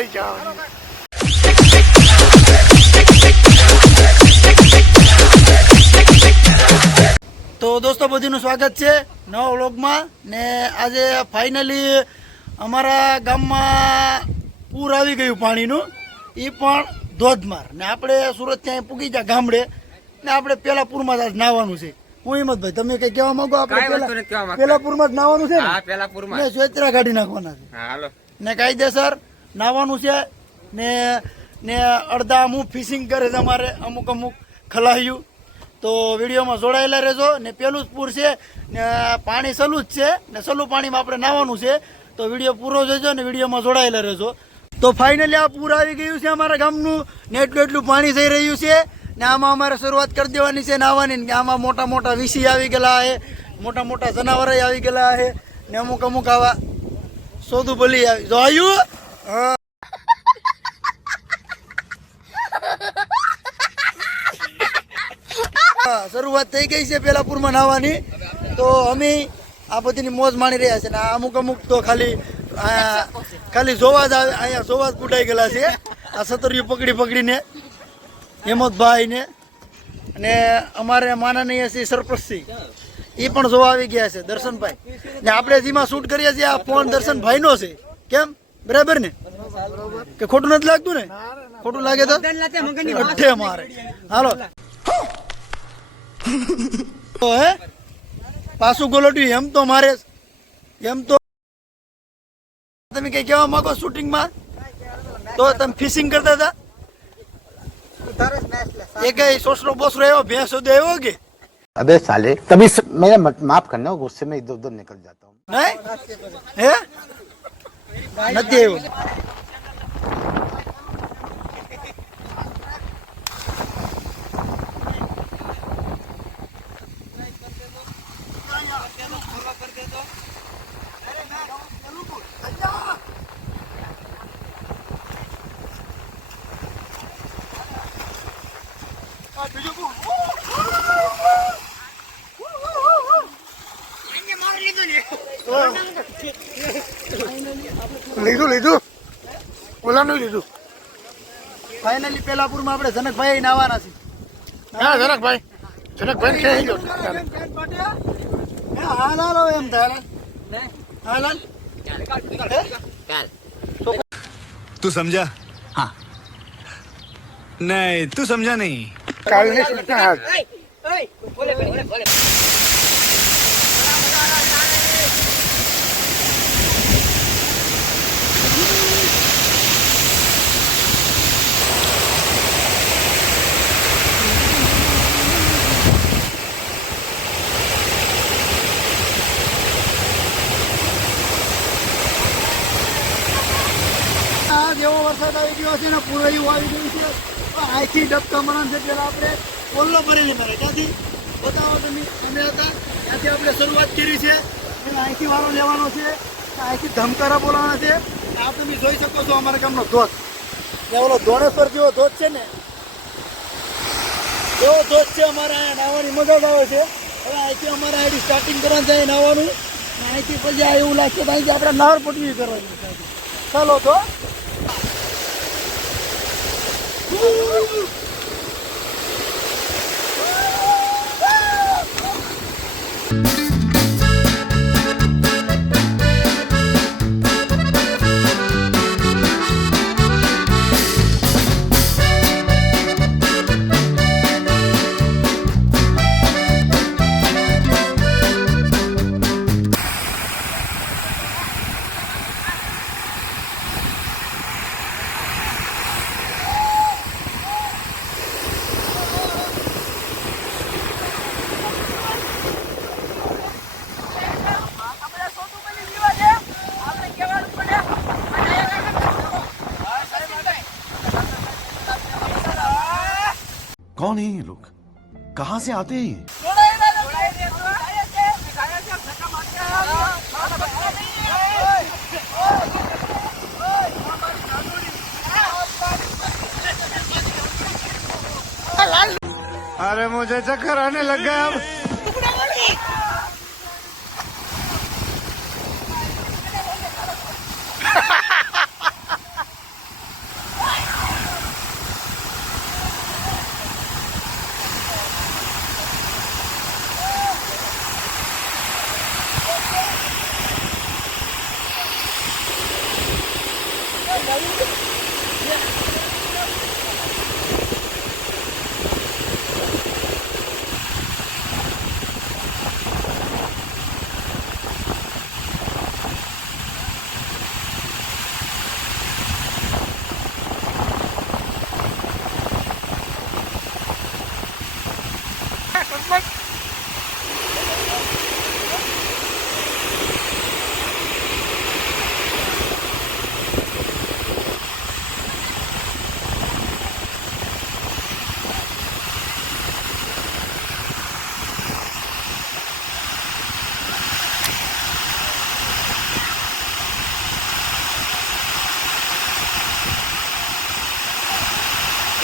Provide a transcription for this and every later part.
બસો તો દોસ્તો બધીનું સ્વાગત છે નવા વ્લોગમાં. ને આજે ફાઇનલી અમારા ગામમાં પૂર આવી ગયું પાણીનું. એ પણ ધોધમાર. ને આપણે સુરત ત્યાં પૂગી ગયા ગામડે ને આપણે પેલા પૂરમાં જ નાવાનું છે. હું હિંમતભાઈ તમે કઈ કહેવા માંગો? આપણે પેલા- પૂરમાં જ નાવાનું છે હા ને પેલા પૂરમાં ને કાઢી નાખવાના છે. ને કાયદેસર નાવાનું છે ને ને અડધા અમુક ફિશિંગ કરે છે અમારે અમુક અમુક ખલાયું તો વિડીયોમાં જોડાયેલા રહેજો. ને પેલું જ પૂર છે ને પાણી સલું જ છે ને સલું પાણીમાં આપણે નાવાનું છે. તો વીડિયો પૂરો જોજો ને વિડીયોમાં જોડાયેલા રહેજો. તો ફાઇનલી આ પૂર આવી ગયું છે અમારા ગામનું. ને એટલું એટલું પાણી થઈ રહ્યું છે. ને આમાં અમારે શરૂઆત કરી દેવાની છે નાવાની ને આમાં મોટા મોટા વીસી આવી ગયેલા છે. મોટા મોટા જનાવર આવી ગયેલા છે. ને અમુક અમુક આવા સોદું ભલી આવી જો હા, શરૂઆત થઈ ગઈ છે પેલાપુરમાં નાહવાની. તો અમે આ બધીની મોજ માણી રહ્યા છે ને અમુક અમુક તો ખાલી ખાલી જોવા જ અહીંયા જોવા જ કૂટાઈ ગયેલા છે. આ સતરિયું પકડી પકડીને હેમંતભાઈ અને અમારે માનનીય શ્રી સરપંચસિંહ એ પણ જોવા આવી ગયા છે, દર્શનભાઈ. ને આપણે જેમાં શૂટ કરીએ છીએ, આ ફોન દર્શનભાઈનો છે. કેમ? બરાબર ને? કે ખોટું નથી લાગતું ને ખોટું લાગે તો અઠ્ઠે મારે હાલો તો હે પાછું ગોલોટ્યું એમ તો મારે એમ તો તમે કઈ કહેવા માંગો શૂટિંગમાં તો તમે ફિશિંગ કરતા હતા એ કઈ સોસરો બોસરો આવ્યો ભેંસ સુધી આવ્યો કે अबे साले तभी स... मेरा मत- माफ करना गुस्से में इधर उधर निकल जाता हूँ નહીં હે નથી આવ્યો. લીધું લીધું લીધું ઓલાનું લીધું ફાઇનલી પેલાપુરમાં આપણે જનકભાઈ આવવાના છીએ હા જનકભાઈ જનકભાઈ છે એમ થાય હાલ તું સમજા હા નહીં તું સમજા નહીં કાલની સૂચના હાથ આવી છે ને પૂરયું આવી ગયું છે. અહીંથી ડબકા મરણ છે ત્યારે આપણે ઓલો ભરેલી મારે. ક્યાંથી બતાવો તમે. અમે હતા. ત્યાંથી આપણે શરૂઆત કરી છે. અને અહીંથી વારો લેવાનો છે. અહીંથી ધમકારા બોલાવાના છે. આપ તમે જોઈ શકો છો અમારા ગામનો ધોધ. ઓલો ધોણેશ્વર જેવો ધોધ છે ને, એવો ધોધ છે અમારે અહીંયા નાહવાની મજા આવે છે. હવે અહીંથી અમારે અહીંથી સ્ટાર્ટિંગ કરવાનું છે નાવાનું અહીંથી પછી એવું લાગશે અહીંથી આપણે નાહર પટવી કરવાની ચાલો તો. Woo! कहाँ से आते हैं अरे मुझे चक्कर आने लग गया अब।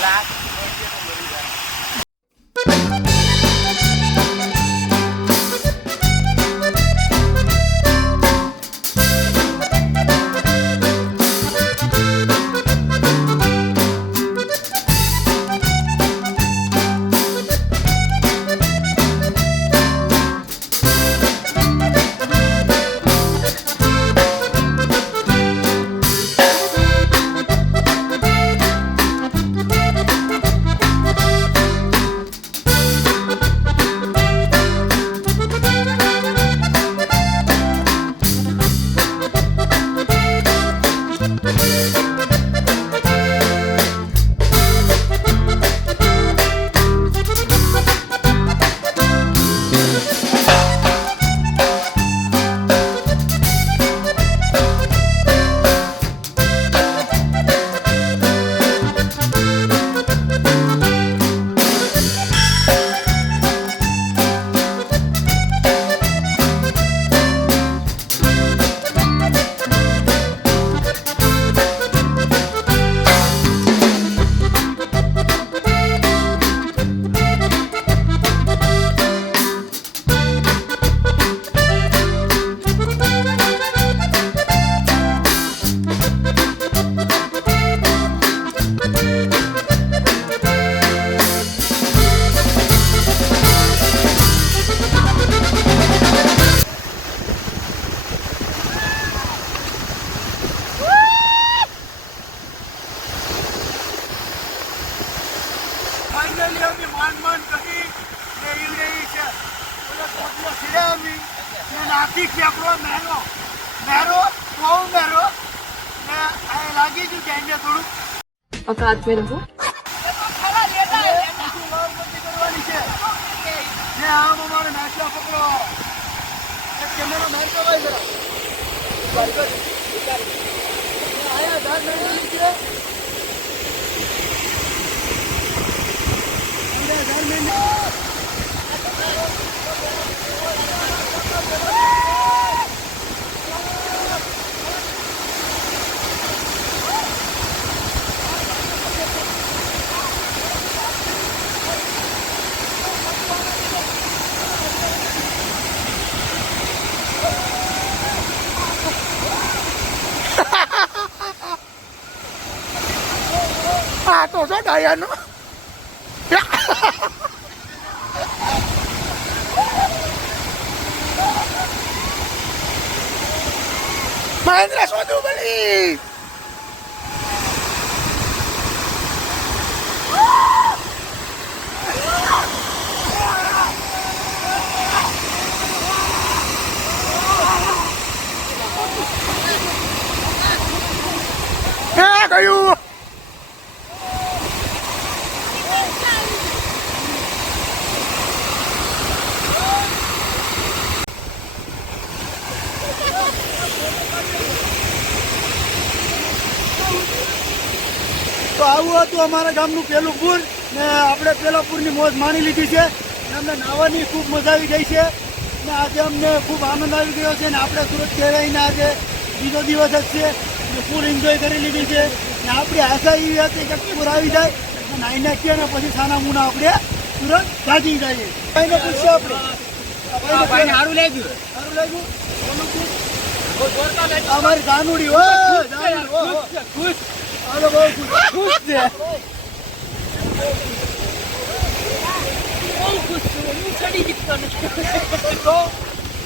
ફાઇનલી हाथ में रखो Yeah. તો છે ડાયાનો મહેન્દ્ર સોધુ બલી હા ગયું હતું અમારા ગામનું પહેલું પૂર ને આપણે પેલા પૂરની મોજ માણી લીધી છે ને અમને નાહવાની ખૂબ મજા આવી ગઈ છે ને આજે અમને ખૂબ આનંદ આવી ગયો છે ને આપણે સુરત કહેવાયને આજે બીજો દિવસ જ છે ને ફૂલ એન્જોય કરી લીધી છે ને આપણી આશા એવી હતી કે પૂર આવી જાય અને નાહી નાખીએ અને પછી સાના મુના આપણે સુરત ભાગી જઈએ. ભાઈને પૂછીએ આપણે. સારું લાગ્યું સારું લાગ્યું? અમારી ગાનુડી હો જાનુડી, હો. હાલો બહુ ખુશ ખુશ છે તો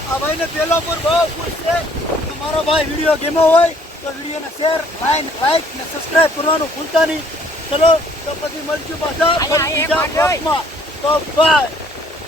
આ ભાઈને પેલો પર બહુ ખુશ છે તો મારો ભાઈ વીડિયો ગેમો હોય તો વિડીયોને શેર લાઈન લાઈક ને સબસ્ક્રાઈબ કરવાનું ભૂલતા નહીં ચલો તો પછી મળશું પાછા બીજા બ્લોગમાં. તો બાય